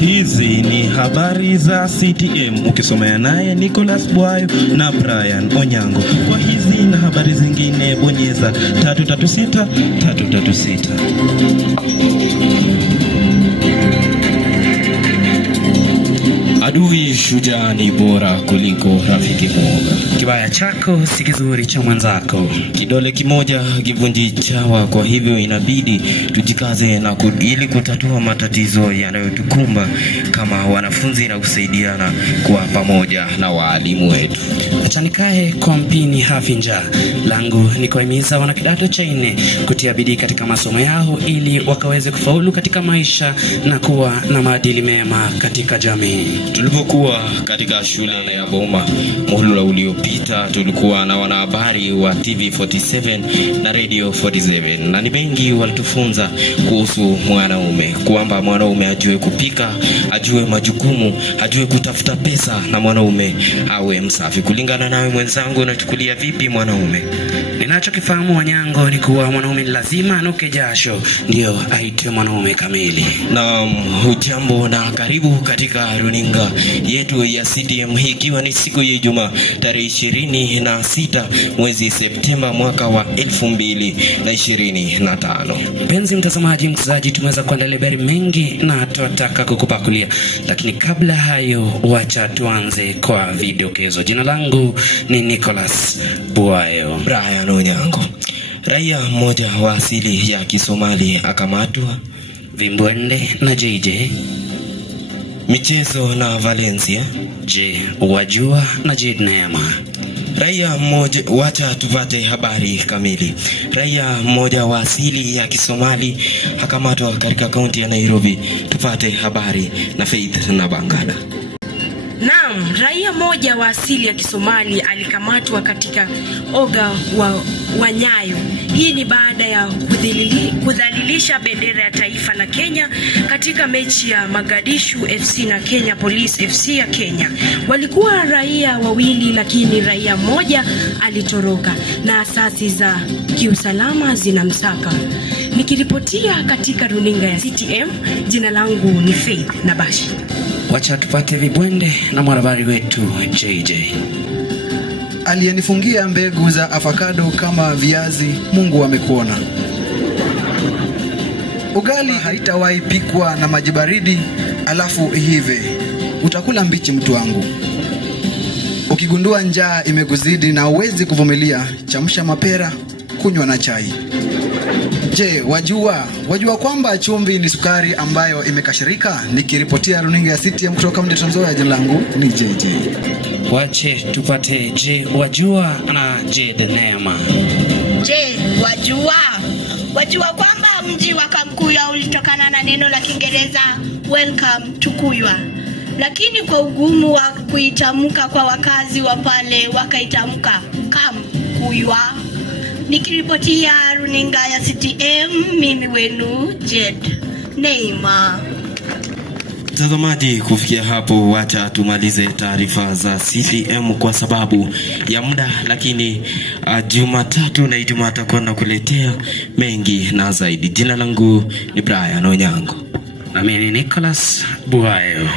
Hizi ni habari za CTM ukisomea naye Nicholas Bwayo na Brian Onyango. Kwa hizi na habari zingine bonyeza 336. Adui shujaa ni bora kuliko rafiki mwoga. Kibaya chako si kizuri cha mwenzako. Kidole kimoja kivunji chawa, kwa hivyo inabidi tujikaze na ili kutatua matatizo yanayotukumba kama wanafunzi na kusaidiana kwa pamoja na walimu wetu. Acha nikae kwa mpini hafinja. Langu ni kuhimiza wana kidato cha 4 kutia bidii katika masomo yao ili wakaweze kufaulu katika maisha na kuwa na maadili mema katika jamii. Tulipokuwa katika shule ya Boma muhula uliopita, tulikuwa na wanahabari wa TV47 na Radio 47, na ni mengi walitufunza kuhusu mwanaume, kwamba mwanaume ajue kupika, ajue majukumu, ajue kutafuta pesa, na mwanaume awe msafi. Kulingana nawe mwenzangu, unachukulia vipi mwanaume? Ninachokifahamu Wanyango ni kuwa mwanaume lazima anuke jasho ndio aitwe mwanaume kamili. Na hujambo na karibu katika runinga yetu ya CTM, hii ikiwa ni siku ya Ijumaa tarehe 26 mwezi Septemba mwaka wa 2025. Mpenzi mtazamaji, tumeweza kuandalia habari mengi na tunataka kukupakulia, lakini kabla hayo wacha tuanze kwa vidokezo. Jina langu ni Nicholas Bwayo. Brian Onyango. Raia mmoja wa asili ya Kisomali akamatwa. Vimbwende na JJ. Michezo na Valencia. Je, wajua na Jade Neema. Raia mmoja, wacha tupate habari kamili. Raia mmoja wa asili ya Kisomali akamatwa katika kaunti ya Nairobi. Tupate habari na Faith na Bangala. Naam, raia mmoja wa asili ya Kisomali alikamatwa katika oga wa Nyayo. Hii ni baada ya kudhalilisha bendera ya taifa la Kenya katika mechi ya Mogadishu FC na Kenya Police FC ya Kenya. Walikuwa raia wawili, lakini raia mmoja alitoroka na asasi za kiusalama zinamsaka. Nikiripotia katika runinga ya CTM, jina langu ni Faith Nabashi. Wacha tupate vibwende na mwanahabari wetu JJ. Aliyenifungia mbegu za avocado kama viazi, Mungu amekuona. Ugali haitawahi pikwa na maji baridi alafu hivi utakula mbichi, mtu wangu. Ukigundua njaa imekuzidi na uwezi kuvumilia, chamsha mapera, kunywa na chai. Je, wajua kwamba chumvi ni sukari ambayo imekashirika? Nikiripotia runinga ya CTM kutoka mji Trans Nzoia, jina langu ni JJ. Wache tupate je wajua na Jade Neema. Je, wajua kwamba mji wa Kamkuya ulitokana na neno la Kiingereza welcome to Kuywa, lakini kwa ugumu wa kuitamka kwa wakazi wa pale wakaitamka Kamkuywa. Nikiripotia runinga ya CTM, mimi wenu Jade Neema. Mtazamaji, kufikia hapo wacha tumalize taarifa za CTM kwa sababu ya muda, lakini Jumatatu na Ijumaa tutakwenda kuletea mengi na zaidi. Jina langu ni Brian Onyango. Na mimi ni Nicholas Bwayo.